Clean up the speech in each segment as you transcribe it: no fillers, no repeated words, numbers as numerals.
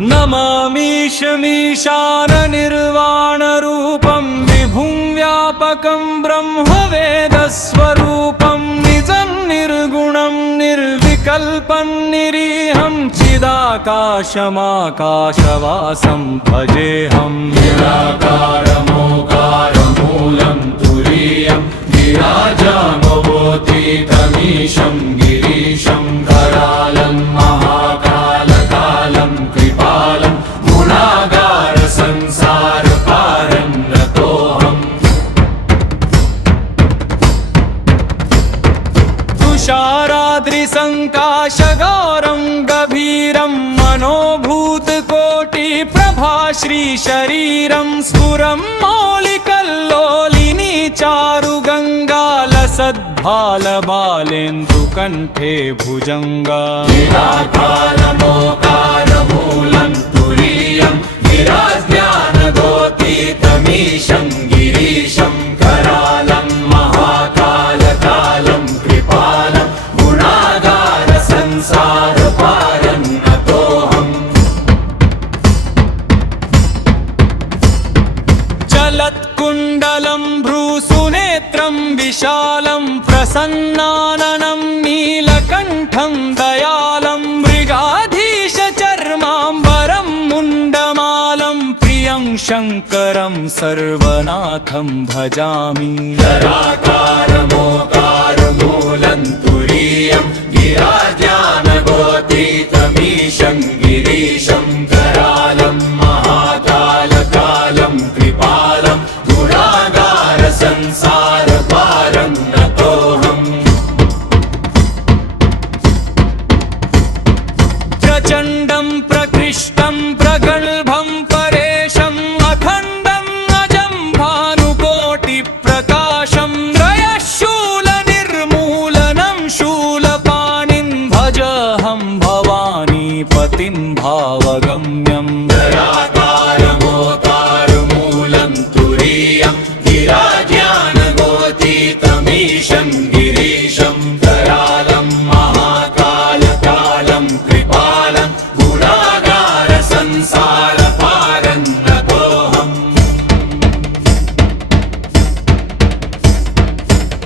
नमामीशमीशाननिर्वाणरूपं विभुं व्यापकं ब्रह्मवेदस्वरूपं निजं निर्गुणं निर्विकल्पं निरीहं चिदाकाशमाकाशवासं भजेऽहं। निराकारमोकारमूलं तुरीयं गिराजामवोतीतमीशं गिरीशं करालं महाकालकालं कृपालं गुणागार संसारपारं नतोऽहम्। तुषाराद्रिसङ्काशगौरं गभीरं मनोभूतकोटिप्रभाश्रीशरीरं स्फुरं मौलिकल्लोलिनी चारुगङ्गालसद्भालबालेन्दुकण्ठे भुजङ्गा। निराकारमोकारमूलं तुरीयं गिराज्ञानगोतीतमीशं गिरीशं करालं महाकालकालं कृपालं गुणागार संसारपारं नतोऽहम्। चलत्कुण्डलं भ्रूसुनेत्रं विशालं प्रसन्नाननं नीलकण्ठं दयालं मृगाधीशचर्माम्बरं मुण्डमालं प्रियं शङ्करं सर्वनाथं भजामि। निराकारमोकारमूलं तुरीयं गिराज्ञानगोतीतमीशं गिरीशं करालं महाकालकालं कृपालं गुणागार संसारपारं नतोऽहम्। प्रचण्डं प्रकृष्टं प्रगल्भं परेशम् अखण्डम् अजं भानुकोटिप्रकाशं त्रयशूलनिर्मूलनं शूलपाणिं भजहं भवानीपतिं भावगम्यम्। निराकारमोकारमूलं तुरीयं गिराज्ञानगोतीतमीशं गिरीशं करालं महाकालकालं कृपालं गुणागार संसारपारं नतोऽहम्।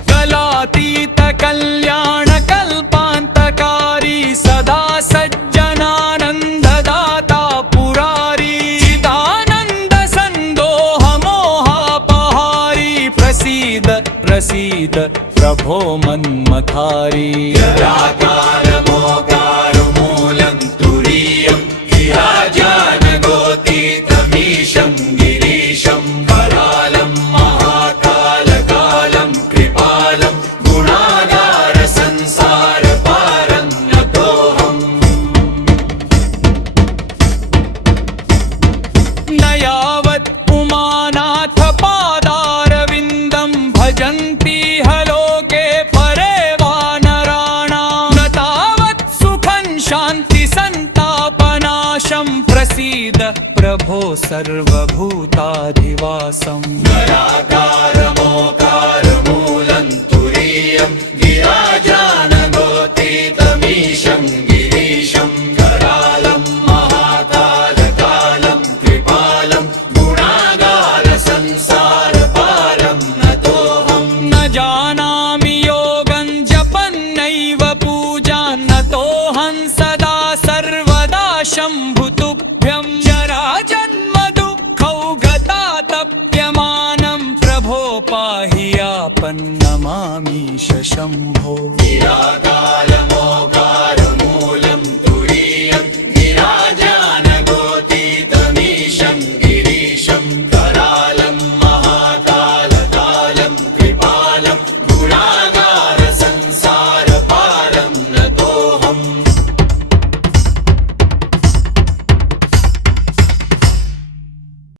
कलातीतकल्याणकल्पान्तकारी सदा सज्जनानन्ददाता पुरारी चिदानन्दसन्दोहमोहापहारी प्रसीद प्रसीद प्रभो मन्मथारी। निराकारमोकारमूलं तुरीयं गिराज्ञानगोतीतमीशं गिरीशं करालं महाकालकालं कृपालं गुणागार संसारपारं नतोऽहम्। न यावत् उमानाथ पादारविन्दं भजन्ति लोके परे वा नराणां न तावत् सुखं शान्ति सन्तापनाशं प्रसीद प्रभो सर्वभूताधिवासं। निराकारमोकारमूलं तुरीयं गिराजानगोतीतमीशं गिरीशं करालं महाकालकालं कृपालं गुणागार संसारपारं नतोऽहम्। न जानामि योगं जपन्नैव पूजां नतोऽहं सदा सर्वदा शम्भुतुभ्यं। जराजन्मदुःखौघतातप्यमानं प्रभो पाहि यापन्नमामीश शम्भो। निराकारमो